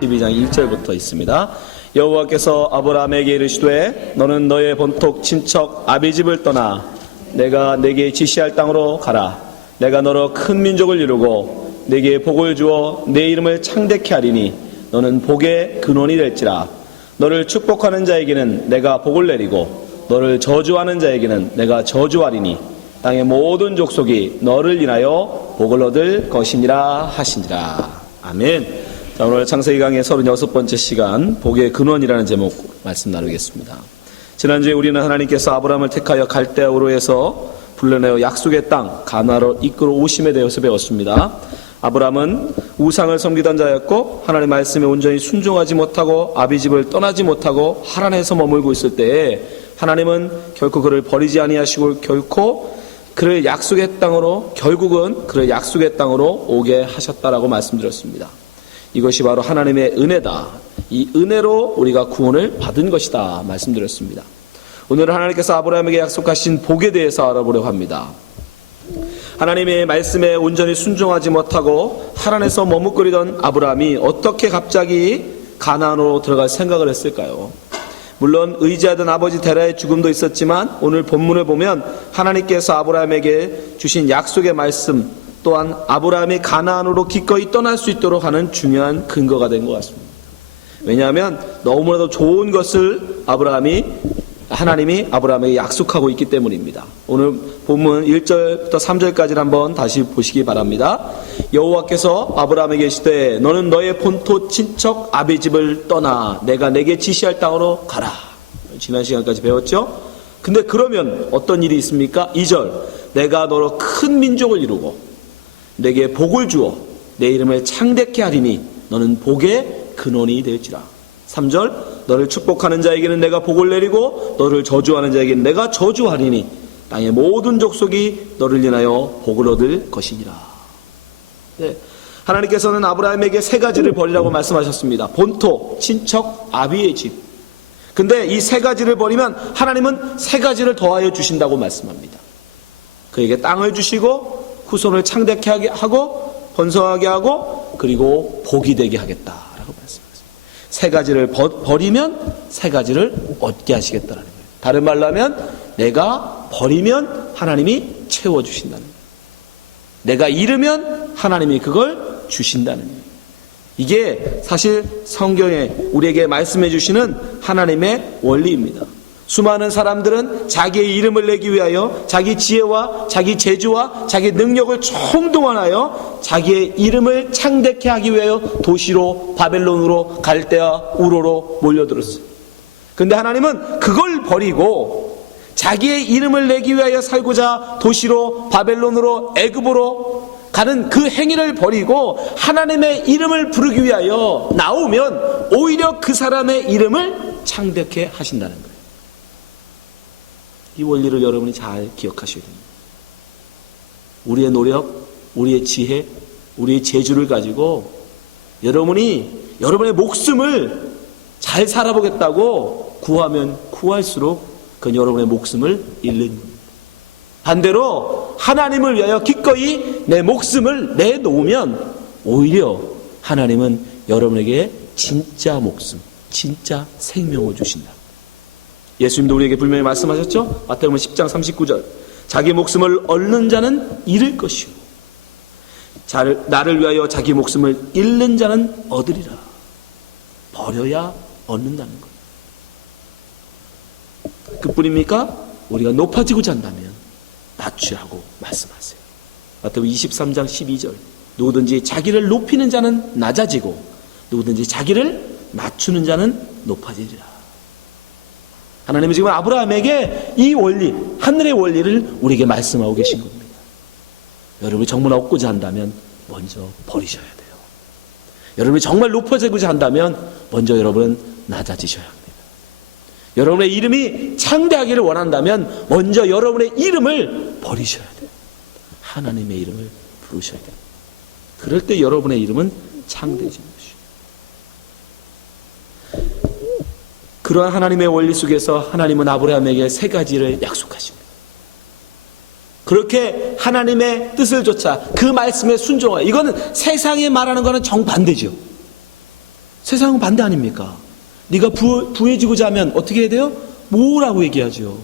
12장 1절부터 있습니다. 여호와께서 아브라함에게 이르시되 너는 너의 본토 친척 아비집을 떠나 내가 내게 지시할 땅으로 가라. 내가 너로 큰 민족을 이루고 내게 복을 주어 내 이름을 창대케 하리니 너는 복의 근원이 될지라. 너를 축복하는 자에게는 내가 복을 내리고 너를 저주하는 자에게는 내가 저주하리니 땅의 모든 족속이 너를 인하여 복을 얻을 것이니라 하시니라. 아멘. 자, 오늘 창세기 강의 36번째 시간 복의 근원이라는 제목 말씀 나누겠습니다. 지난주에 우리는 하나님께서 아브라함을 택하여 갈대아 우르에서 불러내어 약속의 땅 가나안으로 이끌어 오심에 대해서 배웠습니다. 아브라함은 우상을 섬기던 자였고 하나님 말씀에 온전히 순종하지 못하고 아비집을 떠나지 못하고 하란에서 머물고 있을 때에 하나님은 결코 그를 버리지 아니하시고 결코 그를 약속의 땅으로 결국은 그를 약속의 땅으로 오게 하셨다라고 말씀드렸습니다. 이것이 바로 하나님의 은혜다. 이 은혜로 우리가 구원을 받은 것이다 말씀드렸습니다. 오늘은 하나님께서 아브라함에게 약속하신 복에 대해서 알아보려고 합니다. 하나님의 말씀에 온전히 순종하지 못하고 하란에서 머뭇거리던 아브라함이 어떻게 갑자기 가나안으로 들어갈 생각을 했을까요? 물론 의지하던 아버지 데라의 죽음도 있었지만 오늘 본문을 보면 하나님께서 아브라함에게 주신 약속의 말씀 또한 아브라함이 가나안으로 기꺼이 떠날 수 있도록 하는 중요한 근거가 된 것 같습니다. 왜냐하면 너무나도 좋은 것을 하나님이 아브라함에게 약속하고 있기 때문입니다. 오늘 본문 1절부터 3절까지를 한번 다시 보시기 바랍니다. 여호와께서 아브라함에게 이르시되 너는 너의 본토 친척 아비집을 떠나 내가 내게 지시할 땅으로 가라. 지난 시간까지 배웠죠? 근데 그러면 어떤 일이 있습니까? 2절 내가 너로 큰 민족을 이루고 내게 복을 주어 내 이름을 창대케 하리니 너는 복의 근원이 될지라. 3절 너를 축복하는 자에게는 내가 복을 내리고 너를 저주하는 자에게는 내가 저주하리니 땅의 모든 족속이 너를 인하여 복을 얻을 것이니라. 네. 하나님께서는 아브라함에게 세 가지를 버리라고 말씀하셨습니다. 본토, 친척, 아비의 집. 근데 이 세 가지를 버리면 하나님은 세 가지를 더하여 주신다고 말씀합니다. 그에게 땅을 주시고 후손을 창대케 하고 번성하게 하고 그리고 복이 되게 하겠다라고 말씀하셨습니다. 세 가지를 버리면 세 가지를 얻게 하시겠다라는 거예요. 다른 말로 하면 내가 버리면 하나님이 채워주신다는 거예요. 내가 잃으면 하나님이 그걸 주신다는 거예요. 이게 사실 성경에 우리에게 말씀해 주시는 하나님의 원리입니다. 수많은 사람들은 자기의 이름을 내기 위하여 자기 지혜와 자기 재주와 자기 능력을 총동원하여 자기의 이름을 창대케 하기 위하여 도시로 바벨론으로 갈대아 우르로 몰려들었어요. 그런데 하나님은 그걸 버리고 자기의 이름을 내기 위하여 살고자 도시로 바벨론으로 애굽으로 가는 그 행위를 버리고 하나님의 이름을 부르기 위하여 나오면 오히려 그 사람의 이름을 창대케 하신다는 거예요. 이 원리를 여러분이 잘 기억하셔야 됩니다. 우리의 노력, 우리의 지혜, 우리의 재주를 가지고 여러분이 여러분의 목숨을 잘 살아보겠다고 구하면 구할수록 그건 여러분의 목숨을 잃는 겁니다. 반대로 하나님을 위하여 기꺼이 내 목숨을 내놓으면 오히려 하나님은 여러분에게 진짜 목숨, 진짜 생명을 주신다. 예수님도 우리에게 분명히 말씀하셨죠? 마태복음 10장 39절 자기 목숨을 얻는 자는 잃을 것이요 나를 위하여 자기 목숨을 잃는 자는 얻으리라. 버려야 얻는다는 거예요. 그뿐입니까? 우리가 높아지고자 한다면 낮추라고 말씀하세요. 마태복음 23장 12절 누구든지 자기를 높이는 자는 낮아지고 누구든지 자기를 낮추는 자는 높아지리라. 하나님은 지금 아브라함에게 이 원리, 하늘의 원리를 우리에게 말씀하고 계신 겁니다. 여러분이 정말 얻고자 한다면 먼저 버리셔야 돼요. 여러분이 정말 높아지고자 한다면 먼저 여러분은 낮아지셔야 합니다. 여러분의 이름이 창대하기를 원한다면 먼저 여러분의 이름을 버리셔야 돼요. 하나님의 이름을 부르셔야 돼요. 그럴 때 여러분의 이름은 창대해지는 것이죠. 그러한 하나님의 원리 속에서 하나님은 아브라함에게 세 가지를 약속하십니다. 그렇게 하나님의 뜻을 좇아 그 말씀에 순종하여, 이거는 세상에 말하는 거는 정반대죠. 세상은 반대 아닙니까? 네가 부해지고자 하면 어떻게 해야 돼요? 모으라고 얘기하죠.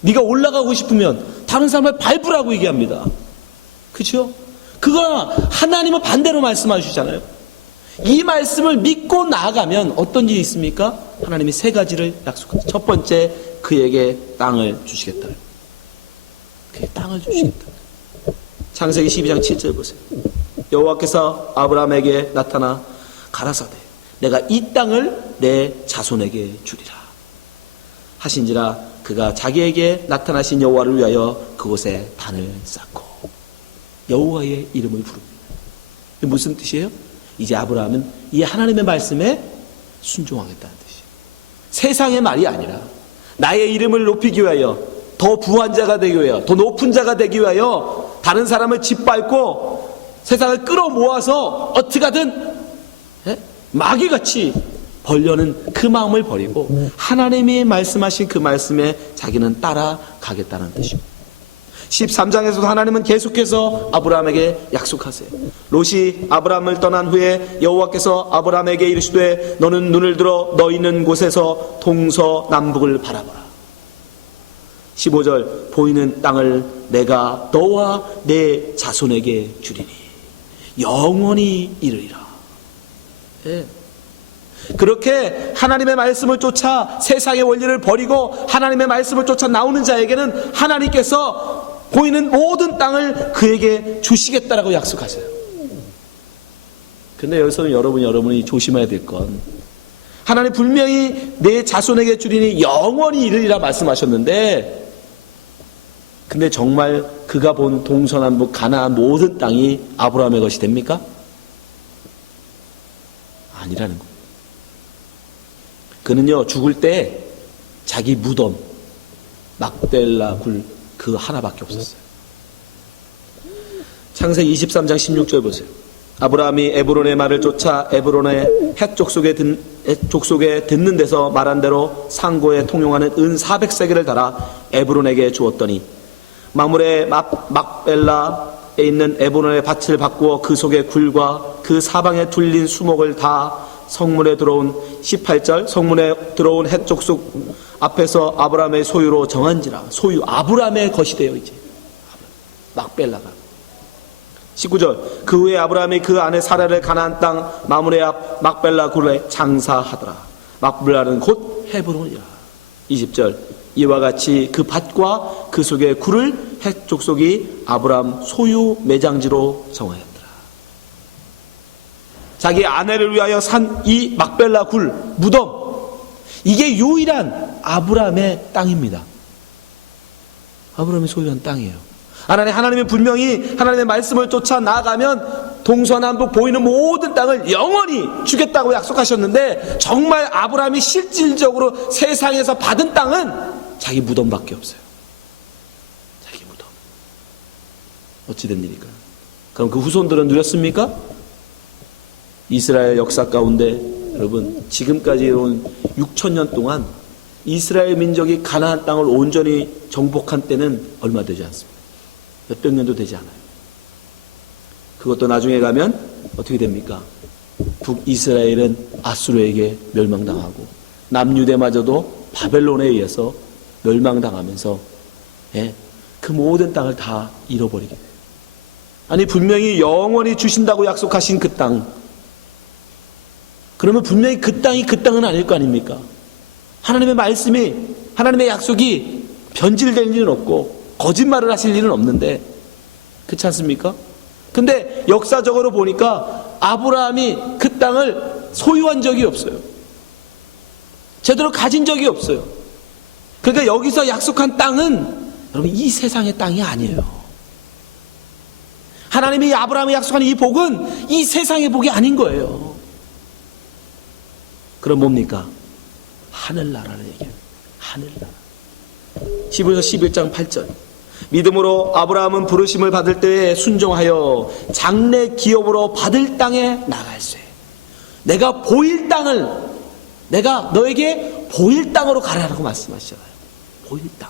네가 올라가고 싶으면 다른 사람을 밟으라고 얘기합니다. 그렇죠? 그러나 하나님은 반대로 말씀하시잖아요. 이 말씀을 믿고 나아가면 어떤 일이 있습니까? 하나님이 세 가지를 약속합니다. 첫 번째, 그에게 땅을 주시겠다. 그에게 땅을 주시겠다. 창세기 12장 7절 보세요. 여호와께서 아브라함에게 나타나 가라사대 내가 이 땅을 내 자손에게 주리라 하신지라 그가 자기에게 나타나신 여호와를 위하여 그곳에 단을 쌓고 여호와의 이름을 부릅니다. 이게 무슨 뜻이에요? 이제 아브라함은 이 하나님의 말씀에 순종하겠다는 뜻이에요. 세상의 말이 아니라 나의 이름을 높이기 위하여 더 부한 자가 되기 위하여 더 높은 자가 되기 위하여 다른 사람을 짓밟고 세상을 끌어모아서 어떻게든 마귀같이 벌려는 그 마음을 버리고 하나님이 말씀하신 그 말씀에 자기는 따라가겠다는 뜻입니다. 13장에서도 하나님은 계속해서 아브라함에게 약속하세요. 롯이 아브라함을 떠난 후에 여호와께서 아브라함에게 이르시되 너는 눈을 들어 너 있는 곳에서 동서남북을 바라보라. 15절 보이는 땅을 내가 너와 내 자손에게 주리니 영원히 이르리라. 예. 그렇게 하나님의 말씀을 쫓아 세상의 원리를 버리고 하나님의 말씀을 쫓아 나오는 자에게는 하나님께서 보이는 모든 땅을 그에게 주시겠다라고 약속하세요. 근데 여기서는 여러분이 조심해야 될 건 하나님 분명히 내 자손에게 주리니 영원히 이르리라 말씀하셨는데 근데 정말 그가 본 동서남북 가나안 모든 땅이 아브라함의 것이 됩니까? 아니라는 거예요. 그는요 죽을 때 자기 무덤 막벨라 굴 그 하나밖에 없었어요. 창세기 23장 16절 보세요. 아브라함이 에브론의 말을 쫓아 에브론의 헷 족속에 듣는 데서 말한 대로 상고에 통용하는 은 400세겔을 달아 에브론에게 주었더니 마물의 막벨라에 있는 에브론의 밭을 바꾸어 그 속의 굴과 그 사방에 둘린 수목을 다 성문에 들어온 18절 성문에 들어온 헷 족속 앞에서 아브라함의 소유로 정한지라. 소유 아브라함의 것이 되어 이제 막벨라가 19절 그 후에 아브라함이 그 안에 사라를 가나안 땅 마므레 앞 막벨라 굴에 장사하더라. 막벨라는 곧 헤브론이라. 20절 이와 같이 그 밭과 그 속의 굴을 헷 족속이 아브라함 소유 매장지로 정하였더라. 자기 아내를 위하여 산 이 막벨라 굴 무덤 이게 유일한 아브라함의 땅입니다. 아브라함이 소유한 땅이에요. 하나님이 분명히 하나님의 말씀을 쫓아 나아가면 동서남북 보이는 모든 땅을 영원히 주겠다고 약속하셨는데 정말 아브라함이 실질적으로 세상에서 받은 땅은 자기 무덤밖에 없어요. 자기 무덤. 어찌된 일일까? 그럼 그 후손들은 누렸습니까? 이스라엘 역사 가운데 여러분 지금까지 온 6,000년 동안 이스라엘 민족이 가나안 땅을 온전히 정복한 때는 얼마 되지 않습니다. 몇백 년도 되지 않아요. 그것도 나중에 가면 어떻게 됩니까? 북이스라엘은 아수르에게 멸망당하고 남유대마저도 바벨론에 의해서 멸망당하면서 그 모든 땅을 다 잃어버리게 돼요. 아니 분명히 영원히 주신다고 약속하신 그 땅 그러면 분명히 그 땅이 그 땅은 아닐 거 아닙니까? 하나님의 말씀이 하나님의 약속이 변질될 일은 없고 거짓말을 하실 일은 없는데 그렇지 않습니까? 근데 역사적으로 보니까 아브라함이 그 땅을 소유한 적이 없어요. 제대로 가진 적이 없어요. 그러니까 여기서 약속한 땅은 여러분 이 세상의 땅이 아니에요. 하나님이 아브라함이 약속한 이 복은 이 세상의 복이 아닌 거예요. 그럼 뭡니까? 하늘나라를 얘기해요. 하늘나라. 히브리서 11장 8절 믿음으로 아브라함은 부르심을 받을 때에 순종하여 장래 기업으로 받을 땅에 나갈세. 내가 보일 땅을 내가 너에게 보일 땅으로 가라라고 말씀하시잖아요. 보일 땅.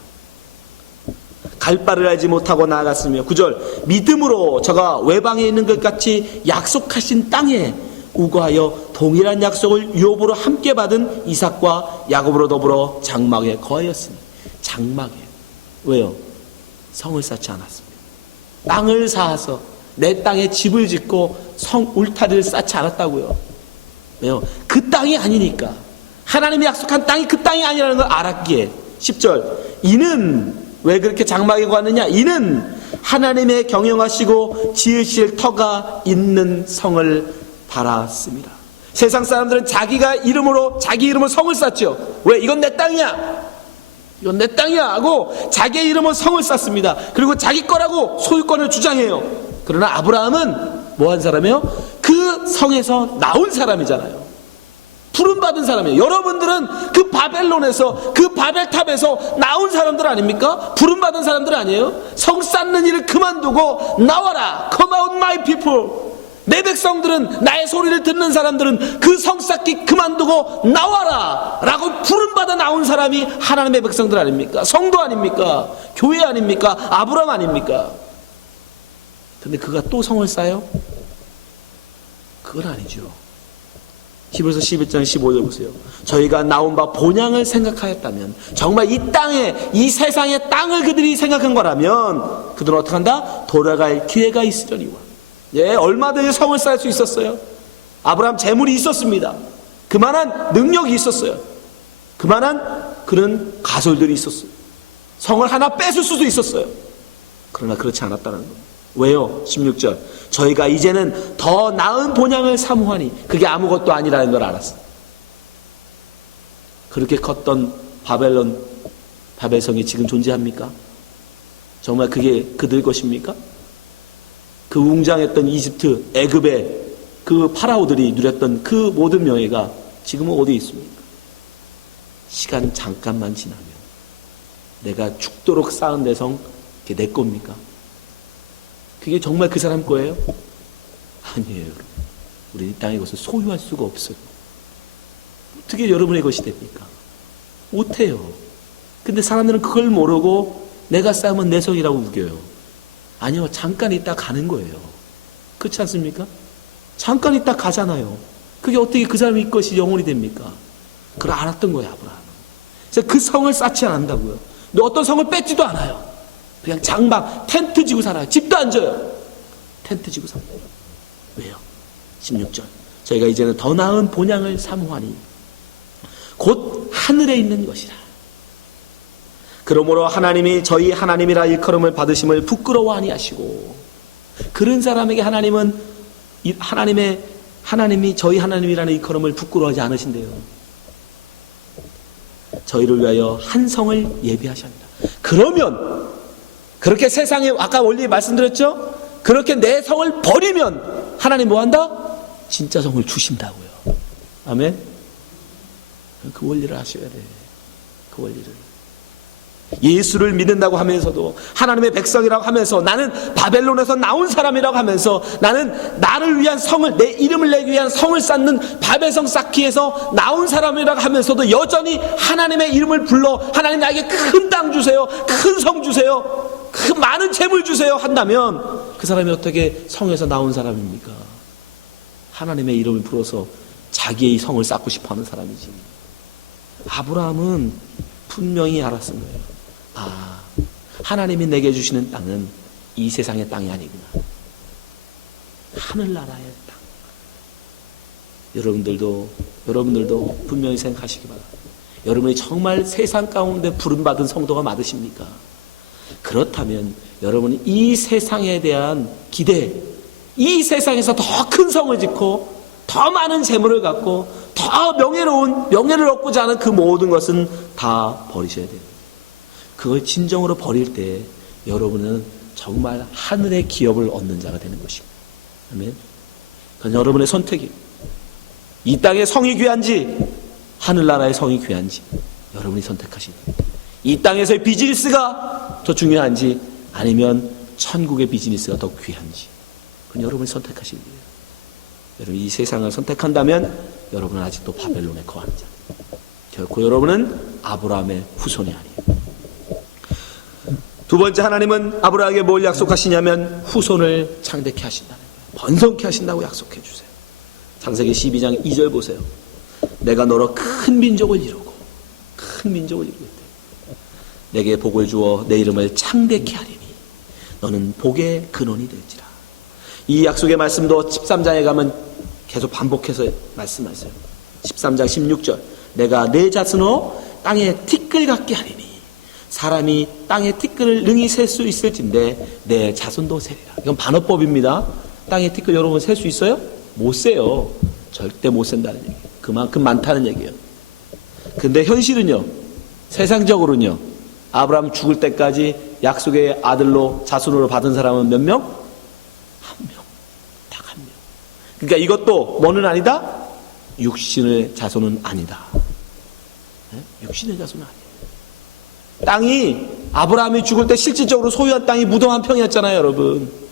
갈 바를 알지 못하고 나아갔으며 9절 믿음으로 저가 외방에 있는 것 같이 약속하신 땅에 우거하여 동일한 약속을 유업으로 함께 받은 이삭과 야곱으로 더불어 장막에 거하였으니. 장막에. 왜요? 성을 쌓지 않았습니다. 땅을 사서 내 땅에 집을 짓고 성 울타리를 쌓지 않았다고요. 왜요? 그 땅이 아니니까. 하나님이 약속한 땅이 그 땅이 아니라는 걸 알았기에. 10절. 이는 왜 그렇게 장막에 거하느냐? 이는 하나님의 경영하시고 지으실 터가 있는 성을 바랐습니다. 세상 사람들은 자기가 이름으로 자기 이름으로 성을 쌓죠. 왜? 이건 내 땅이야. 이건 내 땅이야 하고 자기의 이름으로 성을 쌓습니다. 그리고 자기 거라고 소유권을 주장해요. 그러나 아브라함은 뭐한 사람이에요? 그 성에서 나온 사람이잖아요. 부름받은 사람이에요. 여러분들은 그 바벨론에서, 그 바벨탑에서 나온 사람들 아닙니까? 부름받은 사람들 아니에요? 성 쌓는 일을 그만두고 나와라. Come out my people. 내 백성들은, 나의 소리를 듣는 사람들은 그 성 쌓기 그만두고 나와라 라고 부름받아 나온 사람이 하나님의 백성들 아닙니까? 성도 아닙니까? 교회 아닙니까? 아브라함 아닙니까? 근데 그가 또 성을 쌓아요? 그건 아니죠. 히브리서 11장 15절 보세요. 저희가 나온 바 본향을 생각하였다면, 정말 이 땅에, 이 세상의 땅을 그들이 생각한 거라면 그들은 어떻게 한다? 돌아갈 기회가 있으려니와. 예, 얼마든지 성을 쌓을 수 있었어요. 아브라함 재물이 있었습니다. 그만한 능력이 있었어요. 그만한 그런 가솔들이 있었어요. 성을 하나 뺏을 수도 있었어요. 그러나 그렇지 않았다는 겁니다. 왜요? 16절. 저희가 이제는 더 나은 본향을 사모하니. 그게 아무것도 아니라는 걸 알았어요. 그렇게 컸던 바벨성이 지금 존재합니까? 정말 그게 그들 것입니까? 그 웅장했던 이집트, 애굽의 그 파라오들이 누렸던 그 모든 명예가 지금은 어디 있습니까? 시간 잠깐만 지나면 내가 죽도록 쌓은 내 성, 그게 내 겁니까? 그게 정말 그 사람 거예요? 아니에요, 여러분. 우리 이 땅의 것을 소유할 수가 없어요. 어떻게 여러분의 것이 됩니까? 못해요. 근데 사람들은 그걸 모르고 내가 쌓으면 내 성이라고 우겨요. 아니요, 잠깐 있다 가는 거예요. 그렇지 않습니까? 잠깐 있다 가잖아요. 그게 어떻게 그 사람의 것이 영혼이 됩니까? 그걸 알았던 거예요, 아브라함은. 그래서 그 성을 쌓지 않는다고요. 근데 어떤 성을 뺏지도 않아요. 그냥 장막, 텐트 지고 살아요. 집도 안 져요. 텐트 지고 살아요. 왜요? 16절. 저희가 이제는 더 나은 본향을 사모하니 곧 하늘에 있는 것이라. 그러므로 하나님이 저희 하나님이라 일컬음을 받으심을 부끄러워 아니하시고. 그런 사람에게 하나님은 하나님이 저희 하나님이라는 일컬음을 부끄러워하지 않으신대요. 저희를 위하여 한 성을 예비하셨다. 그러면 그렇게 세상에, 아까 원리 말씀드렸죠? 그렇게 내 성을 버리면 하나님 뭐 한다? 진짜 성을 주신다고요. 아멘? 그 원리를 아셔야 돼. 그 원리를. 예수를 믿는다고 하면서도, 하나님의 백성이라고 하면서, 나는 바벨론에서 나온 사람이라고 하면서, 나는 나를 위한 성을, 내 이름을 내기 위한 성을 쌓는 바벨성 쌓기에서 나온 사람이라고 하면서도 여전히 하나님의 이름을 불러, 하나님 나에게 큰 땅 주세요, 큰 성 주세요, 그 많은 재물 주세요 한다면 그 사람이 어떻게 성에서 나온 사람입니까? 하나님의 이름을 불어서 자기의 성을 쌓고 싶어하는 사람이지. 아브라함은 분명히 알았은 거예요. 아, 하나님이 내게 주시는 땅은 이 세상의 땅이 아니구나. 하늘나라의 땅. 여러분들도 분명히 생각하시기 바랍니다. 여러분이 정말 세상 가운데 부름받은 성도가 많으십니까? 그렇다면 여러분이 이 세상에 대한 기대, 이 세상에서 더 큰 성을 짓고 더 많은 재물을 갖고 더 명예를 얻고자 하는 그 모든 것은 다 버리셔야 돼요. 그걸 진정으로 버릴 때 여러분은 정말 하늘의 기업을 얻는 자가 되는 것입니다. 아멘. 그건 여러분의 선택이에요. 이 땅의 성이 귀한지 하늘나라의 성이 귀한지 여러분이 선택하시는 겁니다. 이 땅에서의 비즈니스가 더 중요한지 아니면 천국의 비즈니스가 더 귀한지 그건 여러분이 선택하시는 거예요. 여러분 이 세상을 선택한다면 여러분은 아직도 바벨론에 거하는 자. 결코 여러분은 아브라함의 후손이 아니에요. 두 번째, 하나님은 아브라함에게 뭘 약속하시냐면 후손을 창대케 하신다는 거예요. 번성케 하신다고 약속해 주세요. 창세기 12장 2절 보세요. 내가 너로 큰 민족을 이루고 있다. 내게 복을 주어 내 이름을 창대케 하리니 너는 복의 근원이 될지라. 이 약속의 말씀도 13장에 가면 계속 반복해서 말씀하세요. 13장 16절 내가 내 자손으로 땅에 티끌 같게 하리니 사람이 땅의 티끌을 능히 셀 수 있을진데 내 자손도 세리라. 이건 반어법입니다. 땅의 티끌 여러분 셀 수 있어요? 못 세요. 절대 못 센다는 얘기예요. 그만큼 많다는 얘기예요. 근데 현실은요, 세상적으로는요, 아브라함 죽을 때까지 약속의 아들로 자손으로 받은 사람은 몇 명? 한 명. 딱 한 명. 그러니까 이것도 뭐는 아니다? 육신의 자손은 아니다. 네? 육신의 자손은 아니에요. 땅이 아브라함이 죽을 때 실질적으로 소유한 땅이 무덤 한 평이었잖아요, 여러분.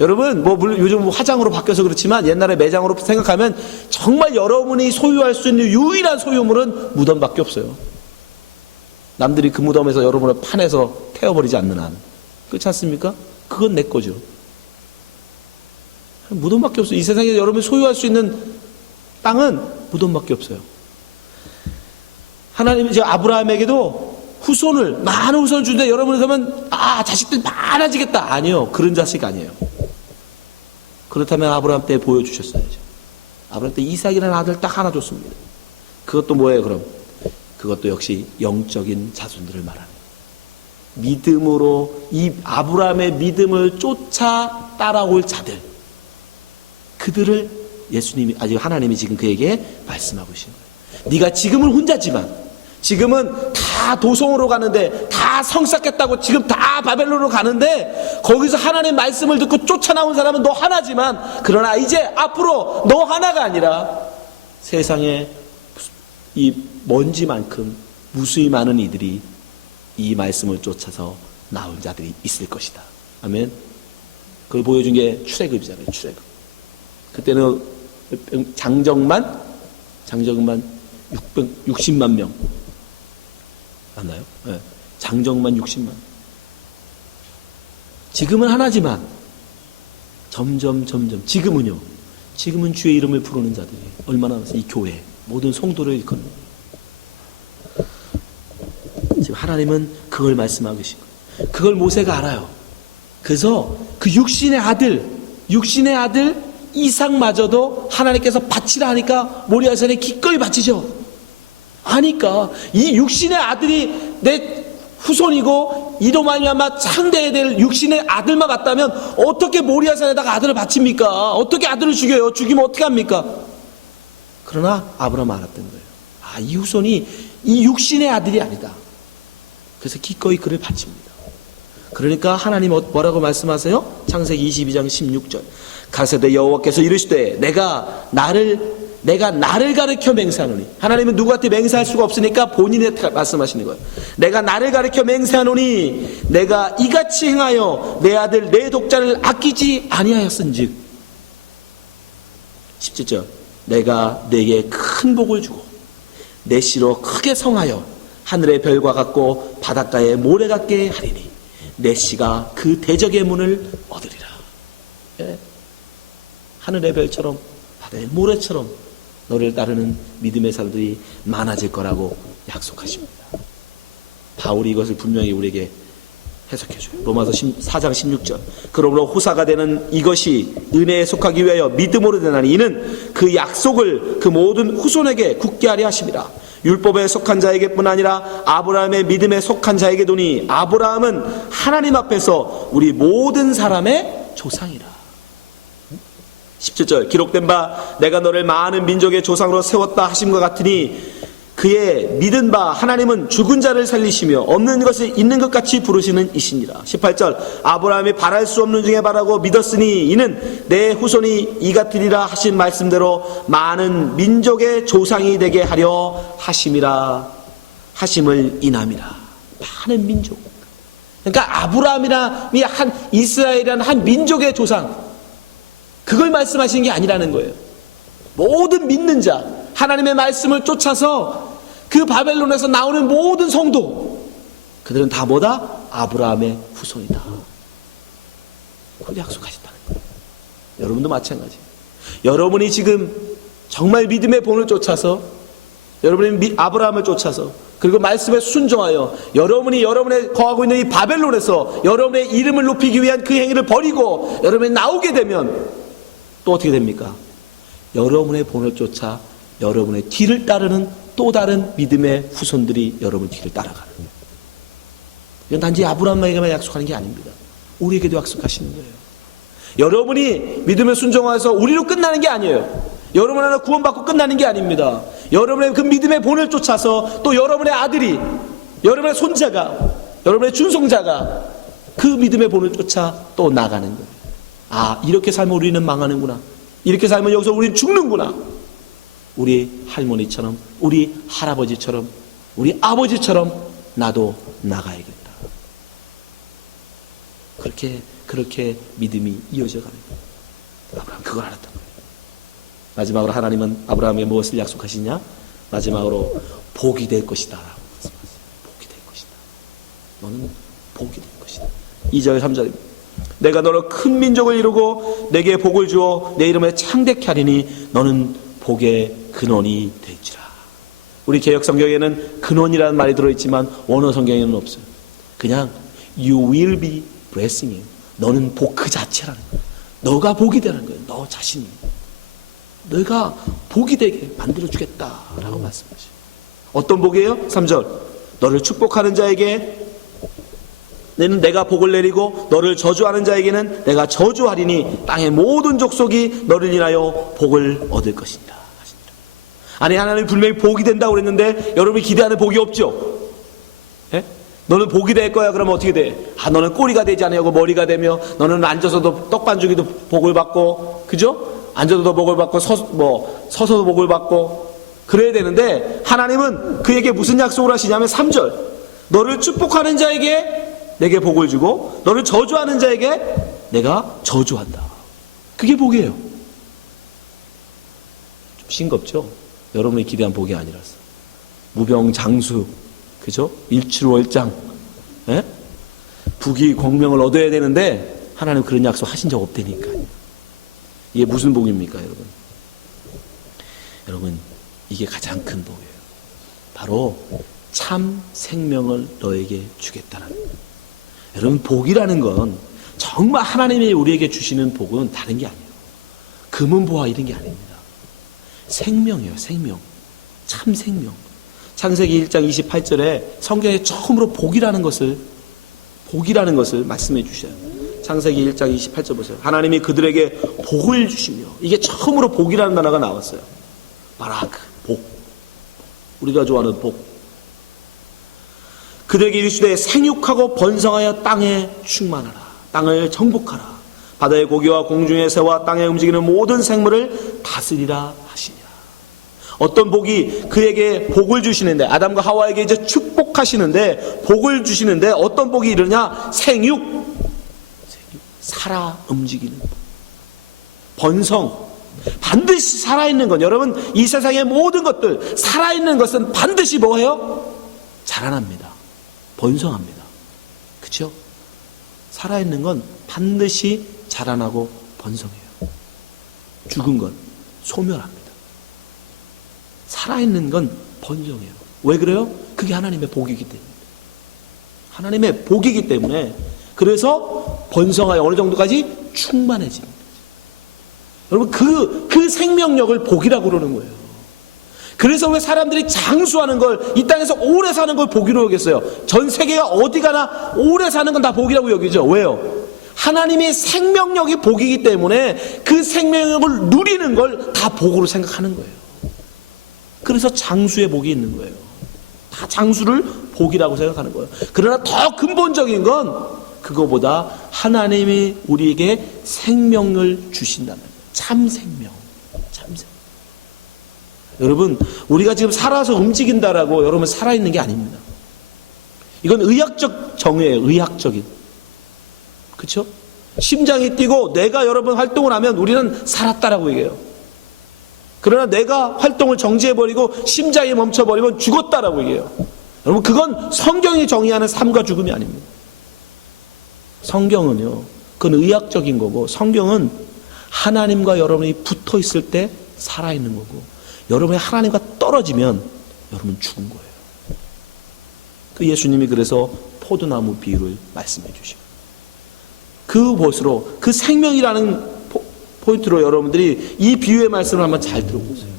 여러분, 물론 요즘 화장으로 바뀌어서 그렇지만 옛날에 매장으로 생각하면 정말 여러분이 소유할 수 있는 유일한 소유물은 무덤밖에 없어요. 남들이 그 무덤에서 여러분을 파내서 태워버리지 않는 한. 그렇지 않습니까? 그건 내 거죠. 무덤밖에 없어요. 이 세상에 여러분이 소유할 수 있는 땅은 무덤밖에 없어요. 하나님이 이제 아브라함에게도 많은 후손을 주는데 여러분이 그러면 자식들 많아지겠다. 아니요. 그런 자식 아니에요. 그렇다면 아브라함 때 보여주셨어야죠. 아브라함 때 이삭이라는 아들 딱 하나 줬습니다. 그것도 뭐예요 그럼? 그것도 역시 영적인 자손들을 말하는 믿음으로 이 아브라함의 믿음을 쫓아 따라올 자들, 그들을 예수님이 하나님이 지금 그에게 말씀하고 계신 거예요. 네가 지금은 혼자지만 지금은 다 도성으로 가는데 다 성싹했다고 지금 다 바벨론으로 가는데 거기서 하나님의 말씀을 듣고 쫓아나온 사람은 너 하나지만 그러나 이제 앞으로 너 하나가 아니라 세상에 이 먼지만큼 무수히 많은 이들이 이 말씀을 쫓아서 나온 자들이 있을 것이다. 아멘. 그걸 보여준 게 출애굽이잖아요. 출애굽. 그때는 장정만 660만 명 맞나요? 네. 장정만 60만. 지금은 하나지만 점점 지금은 주의 이름을 부르는 자들이 얼마나 많았어요. 이 교회 모든 성도를 일컫는. 지금 하나님은 그걸 말씀하고 계신 거예요. 그걸 모세가 알아요. 그래서 그 육신의 아들 이삭마저도 하나님께서 바치라 하니까 모리아산에 기꺼이 바치죠. 아니까 이 육신의 아들이 내 후손이고 이로 말미암아 상대해야 될 육신의 아들만 같다면 어떻게 모리아산에다가 아들을 바칩니까? 어떻게 아들을 죽여요? 죽이면 어떻게 합니까? 그러나 아브라함은 알았던 거예요. 이 후손이 이 육신의 아들이 아니다. 그래서 기꺼이 그를 바칩니다. 그러니까 하나님 뭐라고 말씀하세요? 창세기 22장 16절 가세대 여호와께서 이르시되 내가 나를 가르쳐 맹세하노니. 하나님은 누구한테 맹세할 수가 없으니까 본인한테 말씀하시는 거예요. 내가 나를 가르쳐 맹세하노니 내가 이같이 행하여 내 아들 내 독자를 아끼지 아니하였은즉 17절 내가 내게 큰 복을 주고 내 씨로 크게 성하여 하늘의 별과 같고 바닷가의 모래 같게 하리니 내 씨가 그 대적의 문을 얻으리라. 예? 하늘의 별처럼 바다의 모래처럼 너를 따르는 믿음의 사람들이 많아질 거라고 약속하십니다. 바울이 이것을 분명히 우리에게 해석해줘요. 로마서 4장 16절 그러므로 후사가 되는 이것이 은혜에 속하기 위하여 믿음으로 되나니 이는 그 약속을 그 모든 후손에게 굳게 하려 하심이라. 율법에 속한 자에게뿐 아니라 아브라함의 믿음에 속한 자에게도니 아브라함은 하나님 앞에서 우리 모든 사람의 조상이라. 17절 기록된 바 내가 너를 많은 민족의 조상으로 세웠다 하심과 같으니 그의 믿은 바 하나님은 죽은 자를 살리시며 없는 것을 있는 것 같이 부르시는 이시니라. 18절 아브라함이 바랄 수 없는 중에 바라고 믿었으니 이는 내 후손이 이 같으리라 하신 말씀대로 많은 민족의 조상이 되게 하려 하심이라. 하심을 인함이라. 많은 민족. 그러니까 아브라함이라는 한 이스라엘이라는 한 민족의 조상, 그걸 말씀하시는 게 아니라는 거예요. 모든 믿는 자, 하나님의 말씀을 쫓아서 그 바벨론에서 나오는 모든 성도, 그들은 다 뭐다? 아브라함의 후손이다. 그걸 약속하셨다는 거예요. 여러분도 마찬가지. 여러분이 지금 정말 믿음의 본을 쫓아서, 여러분이 아브라함을 쫓아서, 그리고 말씀에 순종하여 여러분이 여러분의 거하고 있는 이 바벨론에서 여러분의 이름을 높이기 위한 그 행위를 버리고 여러분이 나오게 되면 또 어떻게 됩니까? 여러분의 본을 쫓아 여러분의 뒤를 따르는 또 다른 믿음의 후손들이 여러분 뒤를 따라가는 거예요. 이건 단지 아브라함에게만 약속하는 게 아닙니다. 우리에게도 약속하시는 거예요. 여러분이 믿음에 순종해서 우리로 끝나는 게 아니에요. 여러분 하나 구원받고 끝나는 게 아닙니다. 여러분의 그 믿음의 본을 쫓아서 또 여러분의 아들이, 여러분의 손자가, 여러분의 준송자가 그 믿음의 본을 쫓아 또 나가는 거예요. 아, 이렇게 살면 우리는 망하는구나. 이렇게 살면 여기서 우리는 죽는구나. 우리 할머니처럼, 우리 할아버지처럼, 우리 아버지처럼 나도 나가야겠다. 그렇게 믿음이 이어져 가는 거예요. 아브라함 그걸 알았던 거예요. 마지막으로 하나님은 아브라함에게 무엇을 약속하시냐? 마지막으로 복이 될 것이다 라고 말씀하세요. 복이 될 것이다. 너는 복이 될 것이다. 2절 3절입니다. 내가 너로 큰 민족을 이루고 내게 복을 주어 내 이름을 창대케 하리니 너는 복의 근원이 될지라. 우리 개역 성경에는 근원이라는 말이 들어있지만 원어 성경에는 없어요. 그냥 you will be blessing. 너는 복 그 자체라는 거예요. 너가 복이 되는 거예요. 너 자신이. 너가 복이 되게 만들어주겠다라고 말씀하셔요. 어떤 복이에요? 3절. 너를 축복하는 자에게 내가 복을 내리고 너를 저주하는 자에게는 내가 저주하리니 땅의 모든 족속이 너를 인하여 복을 얻을 것이니라. 아니, 하나님 분명히 복이 된다고 그랬는데 여러분이 기대하는 복이 없죠? 예? 너는 복이 될 거야. 그러면 어떻게 돼? 아, 너는 꼬리가 되지 않냐고 머리가 되며, 너는 앉아서도 떡반죽이도 복을 받고, 그죠? 앉아서도 복을 받고 서서도 복을 받고 그래야 되는데, 하나님은 그에게 무슨 약속을 하시냐면 3절. 너를 축복하는 자에게 내게 복을 주고 너를 저주하는 자에게 내가 저주한다. 그게 복이에요. 좀 싱겁죠? 여러분이 기대한 복이 아니라서. 무병장수, 그죠? 일출월장, 예? 부귀 공명을 얻어야 되는데 하나님 그런 약속 하신 적 없다니까요. 이게 무슨 복입니까, 여러분? 여러분, 이게 가장 큰 복이에요. 바로 참 생명을 너에게 주겠다는 거예요. 여러분, 복이라는 건 정말 하나님이 우리에게 주시는 복은 다른 게 아니에요. 금은보화 이런 게 아닙니다. 생명이에요, 생명. 참 생명. 창세기 1장 28절에 성경에 처음으로 복이라는 것을 말씀해 주셔요. 창세기 1장 28절 보세요. 하나님이 그들에게 복을 주시며, 이게 처음으로 복이라는 단어가 나왔어요. 바라크, 복. 우리가 좋아하는 복. 그들에게 이르시되 생육하고 번성하여 땅에 충만하라. 땅을 정복하라. 바다의 고기와 공중의 새와 땅에 움직이는 모든 생물을 다스리라 하시니라. 어떤 복이 그에게 복을 주시는데, 아담과 하와에게 이제 축복하시는데 복을 주시는데 어떤 복이 이르냐? 생육. 살아 움직이는 복. 번성. 반드시 살아있는 건, 여러분, 이 세상의 모든 것들, 살아있는 것은 반드시 뭐예요? 자라납니다. 번성합니다. 그렇죠? 살아있는 건 반드시 자라나고 번성해요. 죽은 건 소멸합니다. 살아있는 건 번성해요. 왜 그래요? 그게 하나님의 복이기 때문에. 하나님의 복이기 때문에. 그래서 번성하여 어느 정도까지 충만해집니다. 여러분, 그 생명력을 복이라고 그러는 거예요. 그래서 왜 사람들이 장수하는 걸, 이 땅에서 오래 사는 걸 복이라고 여겼어요. 전 세계가 어디 가나 오래 사는 건 다 복이라고 여기죠. 왜요? 하나님의 생명력이 복이기 때문에 그 생명력을 누리는 걸 다 복으로 생각하는 거예요. 그래서 장수의 복이 있는 거예요. 다 장수를 복이라고 생각하는 거예요. 그러나 더 근본적인 건 그거보다 하나님이 우리에게 생명을 주신다는 거예요. 참 생명. 여러분, 우리가 지금 살아서 움직인다라고 여러분 살아있는 게 아닙니다. 이건 의학적 정의예요. 의학적인. 그렇죠? 심장이 뛰고 뇌가 여러분 활동을 하면 우리는 살았다라고 얘기해요. 그러나 뇌가 활동을 정지해버리고 심장이 멈춰버리면 죽었다라고 얘기해요. 여러분, 그건 성경이 정의하는 삶과 죽음이 아닙니다. 성경은요, 그건 의학적인 거고, 성경은 하나님과 여러분이 붙어 있을 때 살아있는 거고, 여러분이 하나님과 떨어지면 여러분 죽은 거예요. 그 예수님이 그래서 포도나무 비유를 말씀해 주시고, 그 것으로, 그 생명이라는 포인트로 여러분들이 이 비유의 말씀을 한번 잘 들어보세요.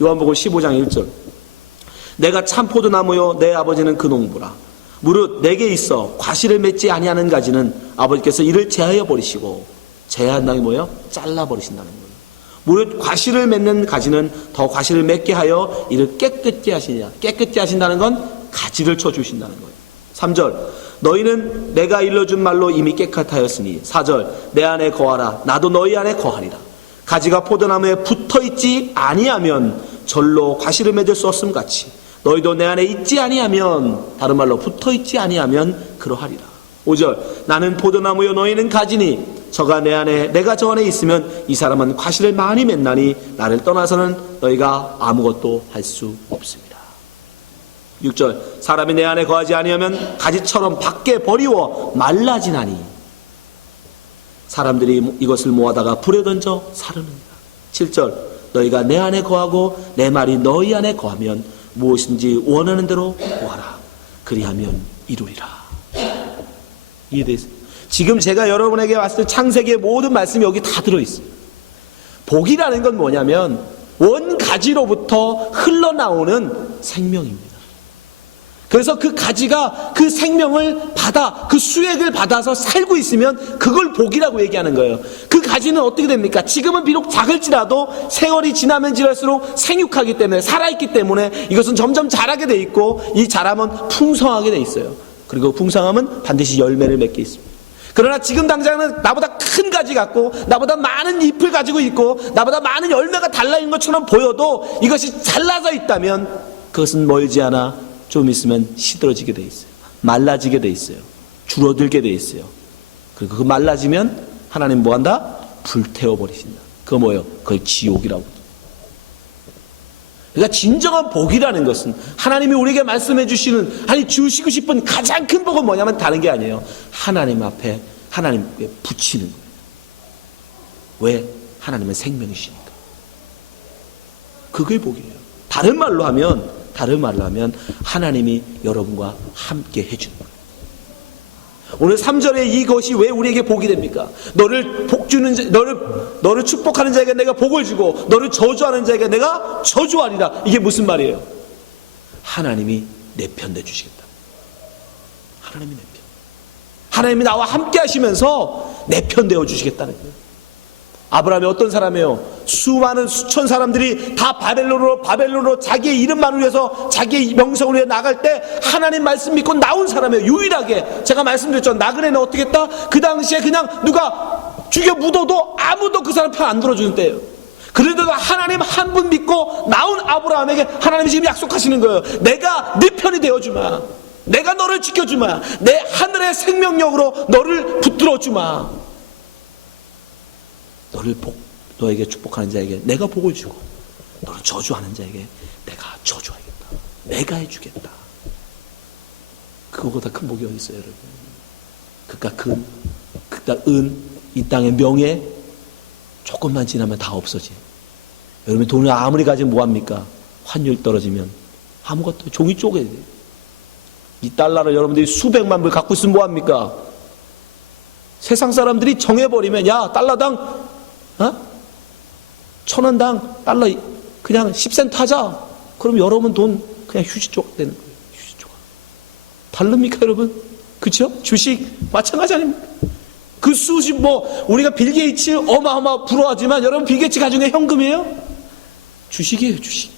요한복음 15장 1절. 내가 참 포도나무요 내 아버지는 그 농부라. 무릇 내게 있어 과실을 맺지 아니하는 가지는 아버지께서 이를 제하여 버리시고, 제한다는 게 뭐예요? 잘라 버리신다는 거예요. 무릇 과실을 맺는 가지는 더 과실을 맺게 하여 이를 깨끗게 하시냐. 깨끗게 하신다는 건 가지를 쳐 주신다는 거예요. 3절. 너희는 내가 일러준 말로 이미 깨끗하였으니. 4절. 내 안에 거하라. 나도 너희 안에 거하리라. 가지가 포도나무에 붙어있지 아니하면 절로 과실을 맺을 수 없음 같이 너희도 내 안에 있지 아니하면, 다른 말로 붙어있지 아니하면 그러하리라. 5절. 나는 포도나무요 너희는 가지니 저가 내 안에 내가 저 안에 있으면 이 사람은 과실을 많이 맺나니 나를 떠나서는 너희가 아무것도 할 수 없습니다. 6절. 사람이 내 안에 거하지 아니하면 가지처럼 밖에 버리워 말라지나니 사람들이 이것을 모아다가 불에 던져 사르느니라. 7절. 너희가 내 안에 거하고 내 말이 너희 안에 거하면 무엇인지 원하는 대로 구하라. 그리하면 이루리라. 이해되세요? 지금 제가 여러분에게 왔을 때 창세기의 모든 말씀이 여기 다 들어있어요. 복이라는 건 뭐냐면 원 가지로부터 흘러나오는 생명입니다. 그래서 그 가지가 그 생명을 받아, 그 수액을 받아서 살고 있으면 그걸 복이라고 얘기하는 거예요. 그 가지는 어떻게 됩니까? 지금은 비록 작을지라도 세월이 지나면 지날수록 생육하기 때문에, 살아있기 때문에 이것은 점점 자라게 돼 있고, 이 자라면 풍성하게 돼 있어요. 그리고 풍성하면 반드시 열매를 맺게 있습니다. 그러나 지금 당장은 나보다 큰 가지 같고 나보다 많은 잎을 가지고 있고 나보다 많은 열매가 달라있는 것처럼 보여도 이것이 잘라져 있다면 그것은 멀지 않아 좀 있으면 시들어지게 돼 있어요. 말라지게 돼 있어요. 줄어들게 돼 있어요. 그리고 그 말라지면 하나님 뭐한다? 불태워버리신다. 그거 뭐예요? 그걸 지옥이라고. 그러니까 진정한 복이라는 것은 하나님이 우리에게 말씀해 주시는, 아니 주시고 싶은 가장 큰 복은 뭐냐면 다른 게 아니에요. 하나님 앞에 하나님께 붙이는 거예요. 왜? 하나님은 생명이시니까. 그게 복이에요. 다른 말로 하면 하나님이 여러분과 함께 해주는 거예요. 오늘 3절에 이것이 왜 우리에게 복이 됩니까? 너를 축복하는 자에게 내가 복을 주고 너를 저주하는 자에게 내가 저주하리라. 이게 무슨 말이에요? 하나님이 내 편 돼주시겠다. 하나님이 내 편. 하나님이 나와 함께 하시면서 내 편 되어주시겠다는 거예요. 아브라함이 어떤 사람이에요? 수많은 수천 사람들이 다 바벨론으로 자기의 이름만을 위해서, 자기의 명성을 위해 나갈 때 하나님 말씀 믿고 나온 사람이에요. 유일하게. 제가 말씀드렸죠. 나그네는 어떻게 했다? 그 당시에 그냥 누가 죽여 묻어도 아무도 그 사람 편 안 들어주는 때예요. 그런데도 하나님 한 분 믿고 나온 아브라함에게 하나님이 지금 약속하시는 거예요. 내가 네 편이 되어주마. 내가 너를 지켜주마. 내 하늘의 생명력으로 너를 붙들어주마. 너에게 축복하는 자에게 내가 복을 주고 너를 저주하는 자에게 내가 저주하겠다. 내가 해주겠다. 그거보다 큰 복이 어디 있어요, 여러분? 그깟 은, 이 땅의 명예 조금만 지나면 다 없어지. 여러분 돈을 아무리 가지면 뭐합니까? 환율 떨어지면 아무것도, 종이 쪼개야 돼요. 이 달러를 여러분들이 수백만 불 갖고 있으면 뭐합니까? 세상 사람들이 정해버리면, 야 달러당 1,000원당 달러 그냥 10센트 하자. 그럼 여러분 돈 그냥 휴지 조각 되는 거예요. 휴지 조각. 다릅니까 여러분? 그렇죠? 주식 마찬가지 아닙니까? 그 수십 우리가 빌 게이츠 어마어마 부러워하지만 여러분 빌 게이츠 가진 게 현금이에요? 주식이에요. 주식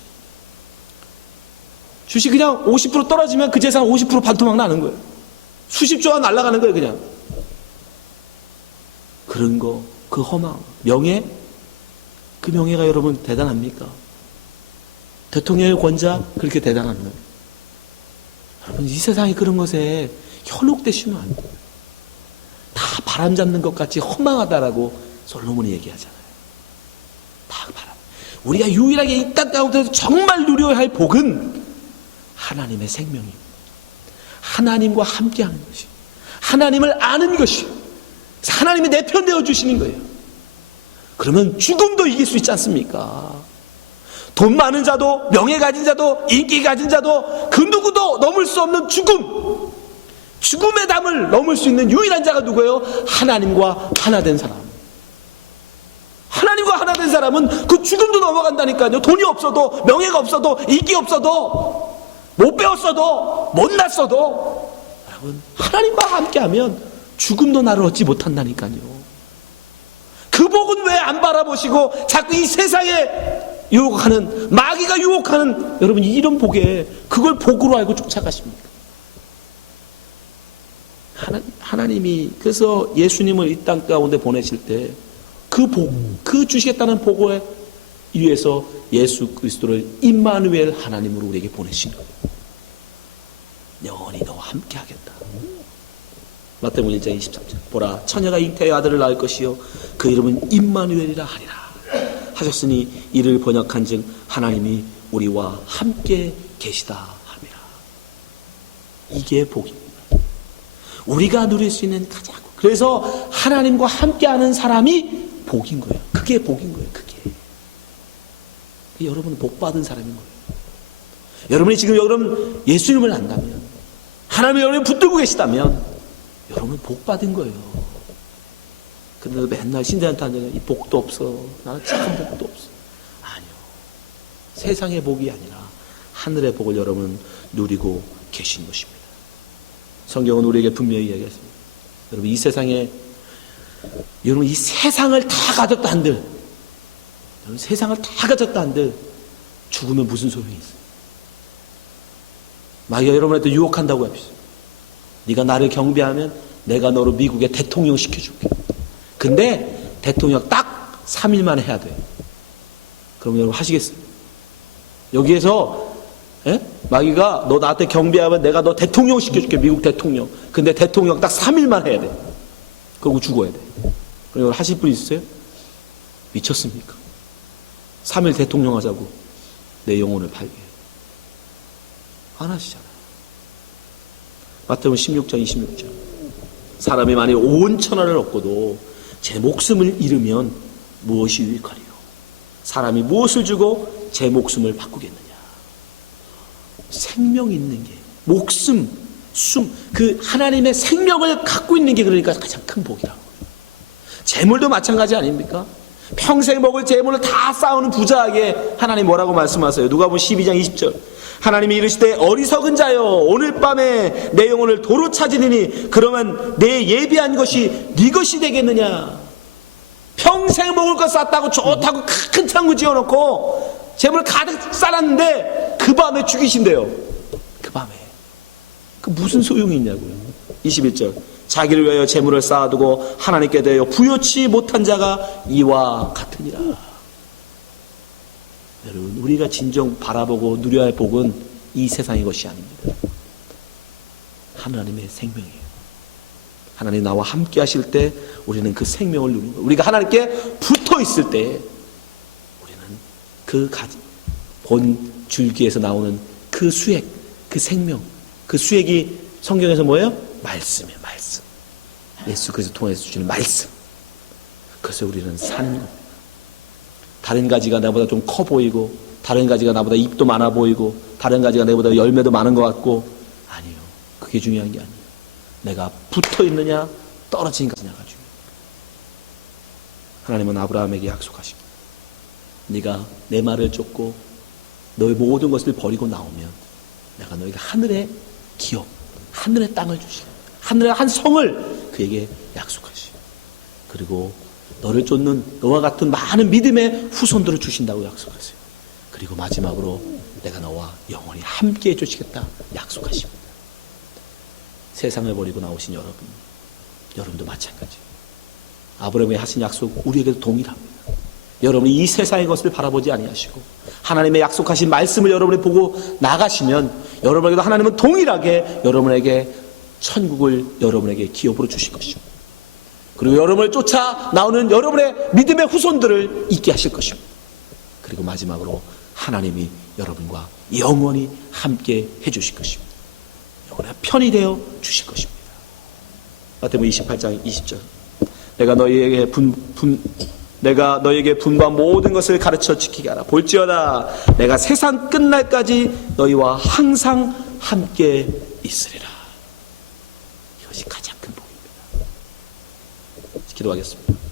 그냥 50% 떨어지면 그 재산 50% 반토막 나는 거예요. 수십 조가 날아가는 거예요 그냥. 그런 거, 그 허망, 명예, 그 명예가 여러분 대단합니까? 대통령의 권자 그렇게 대단한 거예요. 여러분 이 세상에 그런 것에 현혹되시면 안 돼요. 다 바람 잡는 것 같이 허망하다라고 솔로몬이 얘기하잖아요. 다 바람. 우리가 유일하게 이 땅 가운데서 정말 누려야 할 복은 하나님의 생명입니다. 하나님과 함께하는 것이, 하나님을 아는 것이, 하나님이 내 편 되어 주시는 거예요. 그러면 죽음도 이길 수 있지 않습니까? 돈 많은 자도, 명예 가진 자도, 인기 가진 자도, 그 누구도 넘을 수 없는 죽음, 죽음의 담을 넘을 수 있는 유일한 자가 누구예요? 하나님과 하나 된 사람. 하나님과 하나 된 사람은 그 죽음도 넘어간다니까요. 돈이 없어도, 명예가 없어도, 인기 없어도, 못 배웠어도, 못났어도, 여러분, 하나님과 함께하면 죽음도 나를 얻지 못한다니까요. 그 복은 왜 안 바라보시고 자꾸 이 세상에 유혹하는, 마귀가 유혹하는, 여러분, 이런 복에 그걸 복으로 알고 쫓아가십니까? 하나님이 그래서 예수님을 이 땅 가운데 보내실 때 그 복, 그 주시겠다는 복을 위해서 예수 그리스도를 임마누엘 하나님으로 우리에게 보내신 거예요. 영원히 너와 함께 하겠다. 마태복음 1장 23절. 보라, 처녀가 잉태의 아들을 낳을 것이요 그 이름은 임마누엘이라 하리라 하셨으니 이를 번역한즉 하나님이 우리와 함께 계시다 함이라. 이게 복입니다. 우리가 누릴 수 있는 가장, 그래서 하나님과 함께하는 사람이 복인 거예요. 그게 복인 거예요. 그게 여러분은 복 받은 사람인 거예요. 여러분이 지금 여러분 예수님을 안다면, 하나님이 여러분을 붙들고 계시다면 여러분은 복 받은 거예요. 근데 맨날 신자한테 앉아서 이 복도 없어, 나는 참 복도 없어. 아니요, 세상의 복이 아니라 하늘의 복을 여러분은 누리고 계신 것입니다. 성경은 우리에게 분명히 이야기했습니다. 여러분, 이 세상에, 여러분 이 세상을 다 가졌다 한들, 여러분 세상을 다 가졌다 한들 죽으면 무슨 소용이 있어요? 마귀가 여러분한테 유혹한다고 합시다. 네가 나를 경배하면 내가 너로 미국의 대통령 시켜줄게. 근데 대통령 딱 3일만 해야 돼. 그럼 여러분 하시겠어요? 여기에서 마귀가 너 나한테 경배하면 내가 너 대통령 시켜줄게, 미국 대통령. 근데 대통령 딱 3일만 해야 돼. 그리고 죽어야 돼. 그럼 하실 분 있어요? 미쳤습니까? 3일 대통령 하자고 내 영혼을 팔게. 안 하시잖아요. 마태복음 16장 26절. 사람이 만일 온 천하를 얻고도 제 목숨을 잃으면 무엇이 유익하리요? 사람이 무엇을 주고 제 목숨을 바꾸겠느냐? 생명 있는 게, 목숨, 숨, 그 하나님의 생명을 갖고 있는 게 그러니까 가장 큰 복이라고. 재물도 마찬가지 아닙니까? 평생 먹을 재물을 다 쌓아오는 부자에게 하나님 뭐라고 말씀하세요? 누가복음 12장 20절. 하나님이 이르시되 어리석은 자여, 오늘 밤에 내 영혼을 도로 찾으리니 그러면 내 예비한 것이 네 것이 되겠느냐? 평생 먹을 것 쌓았다고 좋다고 큰 창고 지어놓고 재물 가득 쌓았는데 그 밤에 죽이신대요. 그 밤에. 그 무슨 소용이 있냐고요. 21절. 자기를 위하여 재물을 쌓아두고 하나님께 대하여 부요치 못한 자가 이와 같으니라. 여러분, 우리가 진정 바라보고 누려야 할 복은 이 세상의 것이 아닙니다. 하나님의 생명이에요. 하나님 나와 함께 하실 때 우리는 그 생명을 누리는 거예요. 우리가 하나님께 붙어 있을 때 우리는 그 본 줄기에서 나오는 그 수액, 그 생명, 그 수액이 성경에서 뭐예요? 말씀이에요. 말씀. 예수 그리스도 통해서 주시는 말씀. 그래서 우리는 사는 겁니다. 다른 가지가 나보다 좀 커 보이고, 다른 가지가 나보다 잎도 많아 보이고, 다른 가지가 내보다 열매도 많은 것 같고, 아니요. 그게 중요한 게 아니에요. 내가 붙어 있느냐, 떨어진 가지냐가 중요해요. 하나님은 아브라함에게 약속하십니다. 네가 내 말을 쫓고 너의 모든 것을 버리고 나오면 내가 너에게 하늘의 기업, 하늘의 땅을 주시고 하늘의 한 성을 그에게 약속하시고, 그리고 너를 쫓는 너와 같은 많은 믿음의 후손들을 주신다고 약속하세요. 그리고 마지막으로 내가 너와 영원히 함께 해주시겠다 약속하십니다. 세상을 버리고 나오신 여러분도 마찬가지예요. 아브라함이 하신 약속 우리에게도 동일합니다. 여러분이 이 세상의 것을 바라보지 아니하시고 하나님의 약속하신 말씀을 여러분이 보고 나가시면 여러분에게도 하나님은 동일하게 여러분에게 천국을 여러분에게 기업으로 주실 것입니다. 그리고 여러분을 쫓아 나오는 여러분의 믿음의 후손들을 있게 하실 것입니다. 그리고 마지막으로 하나님이 여러분과 영원히 함께 해주실 것입니다. 영원히 편이 되어 주실 것입니다. 마태복음 28장 20절. 내가 너희에게 내가 너에게 분부한 모든 것을 가르쳐 지키게 하라. 볼지어다 내가 세상 끝날까지 너희와 항상 함께 있으리라. 이것이 가장 큰 복입니다. 기도하겠습니다.